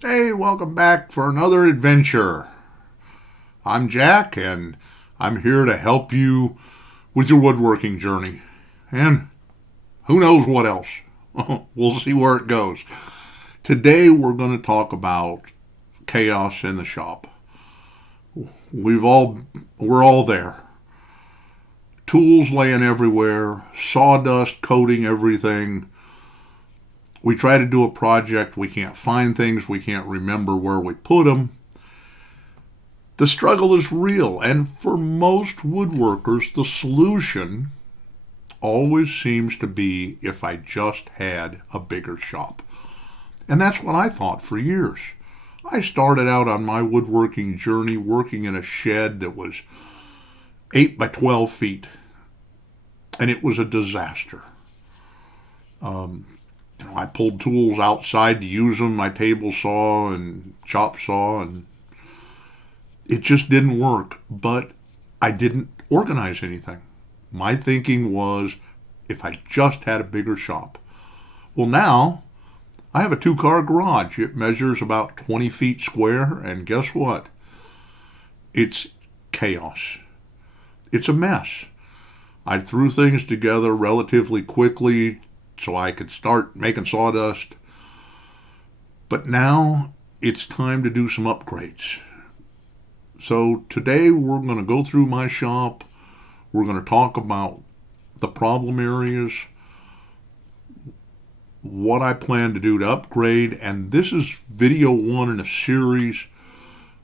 Hey, welcome back for another adventure. I'm Jack, and I'm here to help you with your woodworking journey. And who knows what else? We'll see where it goes. Today, we're going to talk about chaos in the shop. We've all we're all there. Tools laying everywhere, sawdust coating everything. We try to do a project, we can't find things, we can't remember where we put them. The struggle is real, and for most woodworkers, the solution always seems to be if I just had a bigger shop. And that's what I thought for years. I started out on my woodworking journey working in a shed that was 8 by 12 feet, and it was a disaster. I pulled tools outside to use them, my table saw and chop saw, and it just didn't work. But I didn't organize anything. My thinking was if I just had a bigger shop. Well, now I have a 2-car garage. It measures about 20 feet square, and guess what? It's chaos. It's a mess. I threw things together relatively quickly so I could start making sawdust. But now it's time to do some upgrades. So today we're going to go through my shop. We're going to talk about the problem areas, what I plan to do to upgrade, and this is video 1 in a series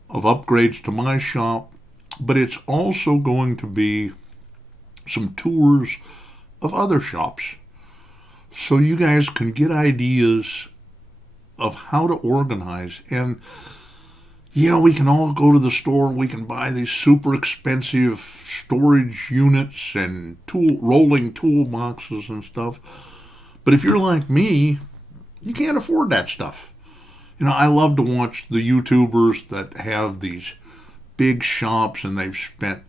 of upgrades to my shop, but it's also going to be some tours of other shops so you guys can get ideas of how to organize. And yeah, we can all go to the store, we can buy these super expensive storage units and rolling toolboxes and stuff. But if you're like me, you can't afford that stuff. I love to watch the YouTubers that have these big shops and they've spent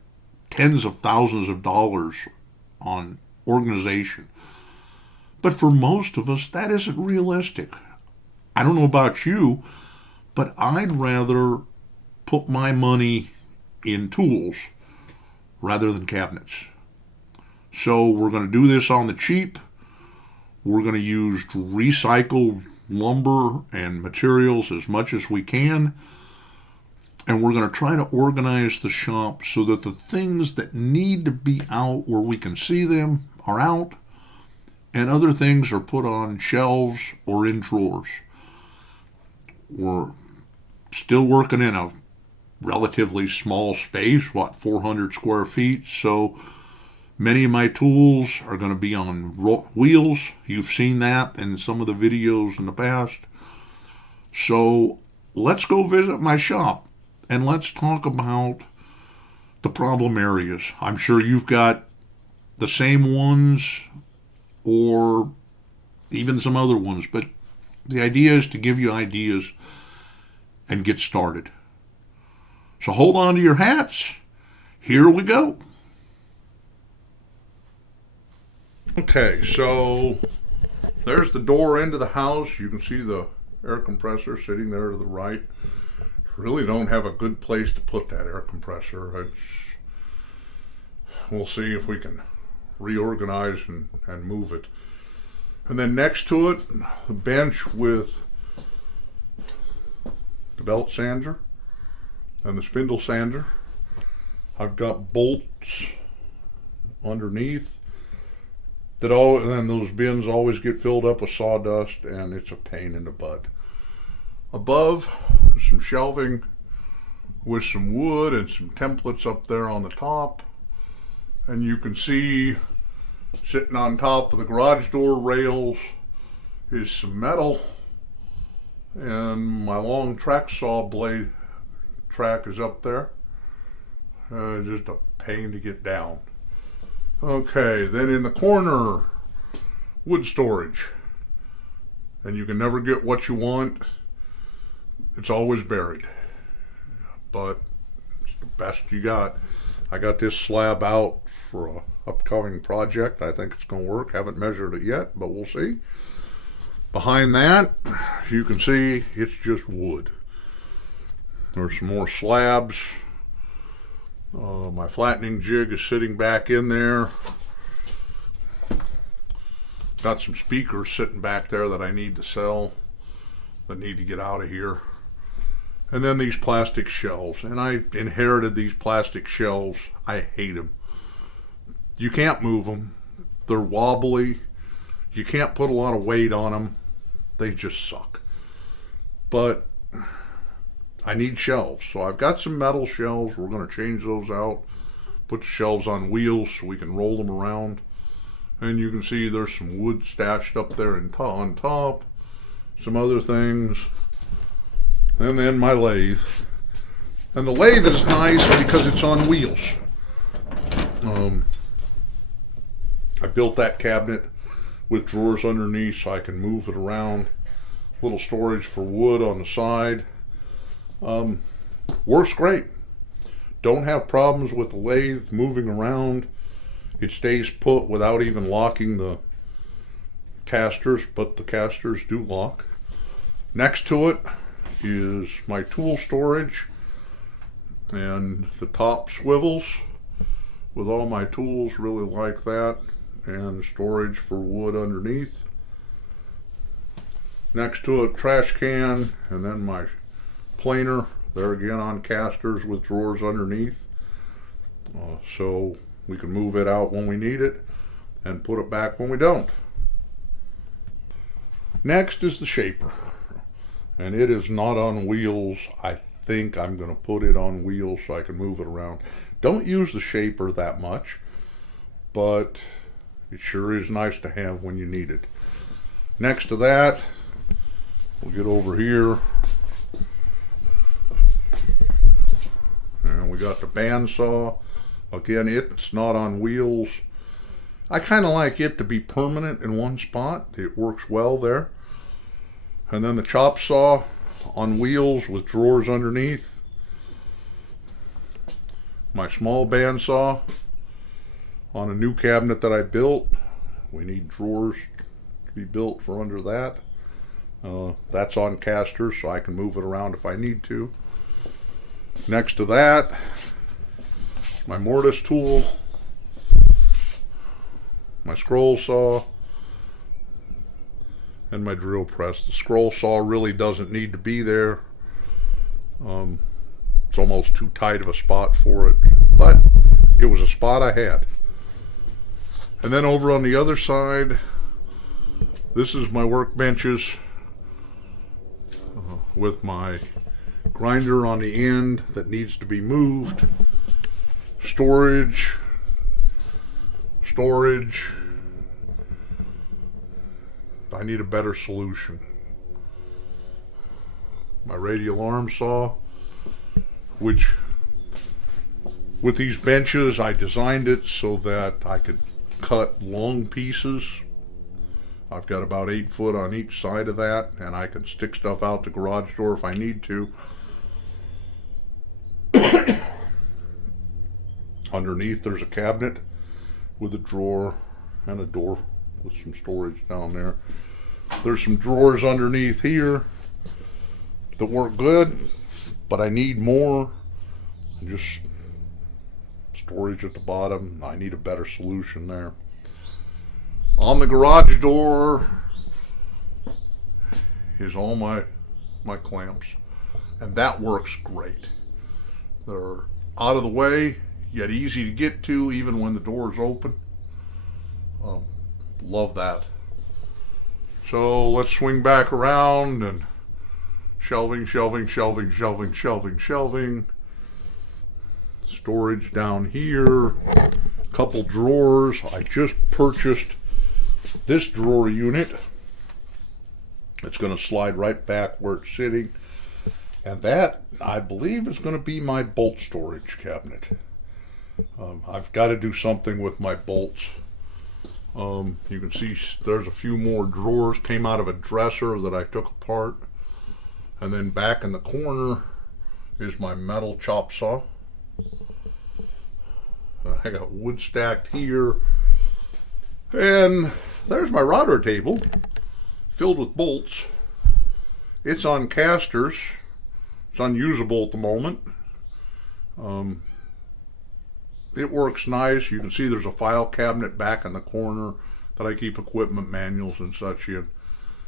tens of thousands of dollars on organization. But for most of us, that isn't realistic. I don't know about you, but I'd rather put my money in tools rather than cabinets. So we're going to do this on the cheap. We're going to use recycled lumber and materials as much as we can. And we're going to try to organize the shop so that the things that need to be out where we can see them are out, and other things are put on shelves or in drawers. We're still working in a relatively small space, 400 square feet, so many of my tools are going to be on wheels. You've seen that in some of the videos in the past. So let's go visit my shop and let's talk about the problem areas. I'm sure you've got the same ones or even some other ones, but the idea is to give you ideas and get started. So hold on to your hats. Here we go. Okay, so there's the door into the house. You can see the air compressor sitting there to the right. Really don't have a good place to put that air compressor. We'll see if we can reorganize and move it. And then next to it, the bench with the belt sander and the spindle sander. I've got bolts underneath and then those bins always get filled up with sawdust, and it's a pain in the butt. Above, some shelving with some wood and some templates up there on the top. And you can see sitting on top of the garage door rails is some metal, and my long track saw blade track is up there. Just a pain to get down. Okay, then in the corner, wood storage. And you can never get what you want. It's always buried. But it's the best you got. I got this slab out for a upcoming project. I think it's going to work. Haven't measured it yet, but we'll see. Behind that, you can see it's just wood. There's some more slabs. My flattening jig is sitting back in there. Got some speakers sitting back there that I need to sell, that need to get out of here. And then these plastic shelves. And I inherited these plastic shelves. I hate them. You can't move them. They're wobbly. You can't put a lot of weight on them. They just suck. But I need shelves. So I've got some metal shelves. We're going to change those out. Put the shelves on wheels so we can roll them around. And you can see there's some wood stashed up there on top. Some other things. And then my lathe. And the lathe is nice because it's on wheels. I built that cabinet with drawers underneath so I can move it around. Little storage for wood on the side. Works great. Don't have problems with the lathe moving around. It stays put without even locking the casters, but the casters do lock. Next to it is my tool storage, and the top swivels with all my tools, really like that, and storage for wood underneath. Next to it, trash can, and then my planer, there again on casters with drawers underneath, so we can move it out when we need it and put it back when we don't. Next is the shaper, and it is not on wheels. I think I'm going to put it on wheels so I can move it around. Don't use the shaper that much, but it sure is nice to have when you need it. Next to that, we'll get over here, and we got the bandsaw. Again, it's not on wheels. I kind of like it to be permanent in one spot. It works well there. And then the chop saw on wheels with drawers underneath. My small bandsaw on a new cabinet that I built. We need drawers to be built for under that. That's on casters so I can move it around if I need to. Next to that, my mortise tool, my scroll saw, and my drill press. The scroll saw really doesn't need to be there. It's almost too tight of a spot for it, but it was a spot I had. And then over on the other side, this is my workbenches with my grinder on the end that needs to be moved. Storage. I need a better solution. My radial arm saw, which with these benches I designed it so that I could cut long pieces. I've got about 8 foot on each side of that, and I can stick stuff out the garage door if I need to. Underneath there's a cabinet with a drawer and a door with some storage down there. There's some drawers underneath here that work good, but I need more. Just storage at the bottom. I need a better solution there. On the garage door is all my clamps, and that works great. They're out of the way, yet easy to get to even when the door is open. Love that. So let's swing back around and shelving. Storage down here. Couple drawers. I just purchased this drawer unit. It's going to slide right back where it's sitting. And that, I believe, is going to be my bolt storage cabinet. I've got to do something with my bolts. You can see there's a few more drawers came out of a dresser that I took apart. And then back in the corner is my metal chop saw. I got wood stacked here. And there's my router table. filled with bolts. It's on casters. It's unusable at the moment. It works nice. You can see there's a file cabinet back in the corner that I keep equipment manuals and such in.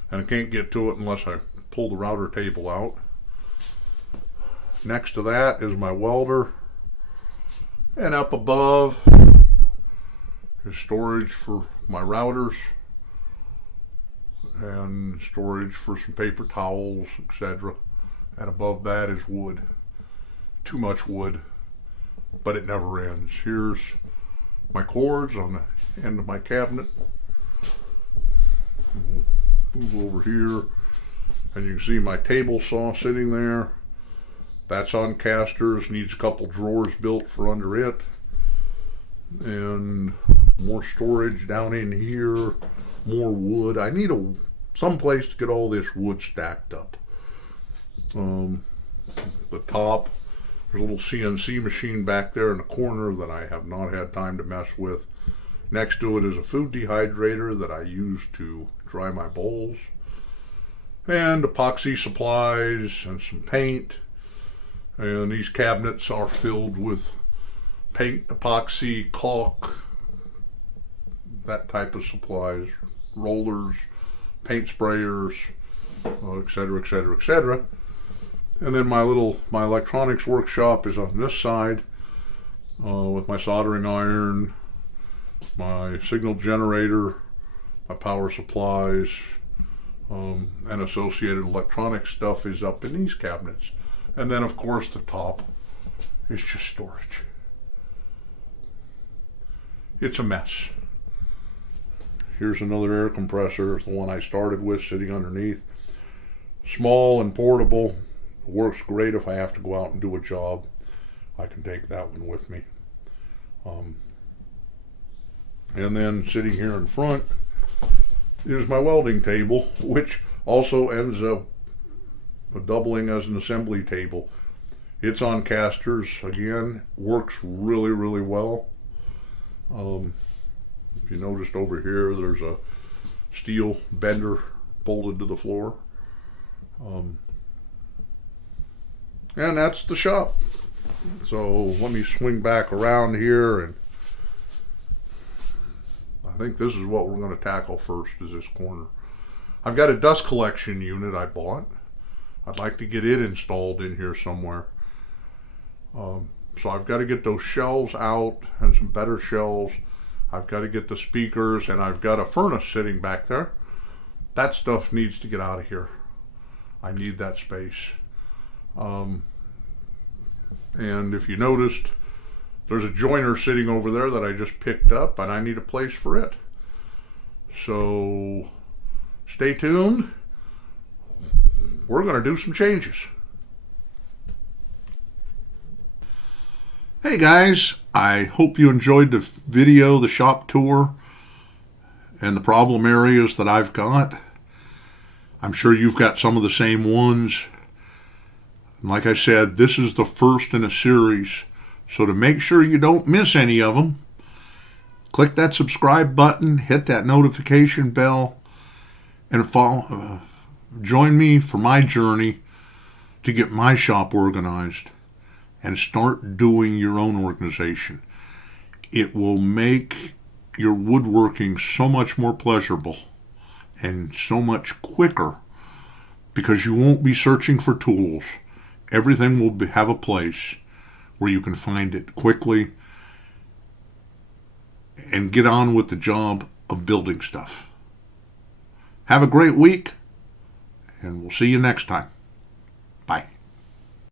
And I can't get to it unless I pull the router table out. Next to that is my welder. And up above is storage for my routers and storage for some paper towels, etc. And above that is wood. Too much wood, but it never ends. Here's my cords on the end of my cabinet. Move over here, and you can see my table saw sitting there. That's on casters, needs a couple drawers built for under it. And more storage down in here, more wood. I need some place to get all this wood stacked up. The top, there's a little CNC machine back there in the corner that I have not had time to mess with. Next to it is a food dehydrator that I use to dry my bowls. And epoxy supplies and some paint. And these cabinets are filled with paint, epoxy, caulk, that type of supplies, rollers, paint sprayers, etc., etc., etc. And then my electronics workshop is on this side with my soldering iron, my signal generator, my power supplies, and associated electronic stuff is up in these cabinets. And then, of course, the top is just storage. It's a mess. Here's another air compressor. It's the one I started with, sitting underneath. Small and portable. Works great if I have to go out and do a job. I can take that one with me. And then sitting here in front is my welding table, which also ends up doubling as an assembly table. It's on casters. Again, works really, really well. If you noticed over here, there's a steel bender bolted to the floor. And that's the shop. So let me swing back around here, and I think this is what we're going to tackle first, is this corner. I've got a dust collection unit I bought. I'd like to get it installed in here somewhere. So I've got to get those shelves out, and some better shelves. I've got to get the speakers, and I've got a furnace sitting back there. That stuff needs to get out of here. I need that space. And if you noticed, there's a joiner sitting over there that I just picked up, and I need a place for it. So stay tuned. We're going to do some changes. Hey guys, I hope you enjoyed the video, the shop tour, and the problem areas that I've got. I'm sure you've got some of the same ones. And like I said, this is the first in a series. So to make sure you don't miss any of them, click that subscribe button, hit that notification bell, and join me for my journey to get my shop organized and start doing your own organization. It will make your woodworking so much more pleasurable and so much quicker, because you won't be searching for tools. Everything will have a place where you can find it quickly and get on with the job of building stuff. Have a great week, and we'll see you next time.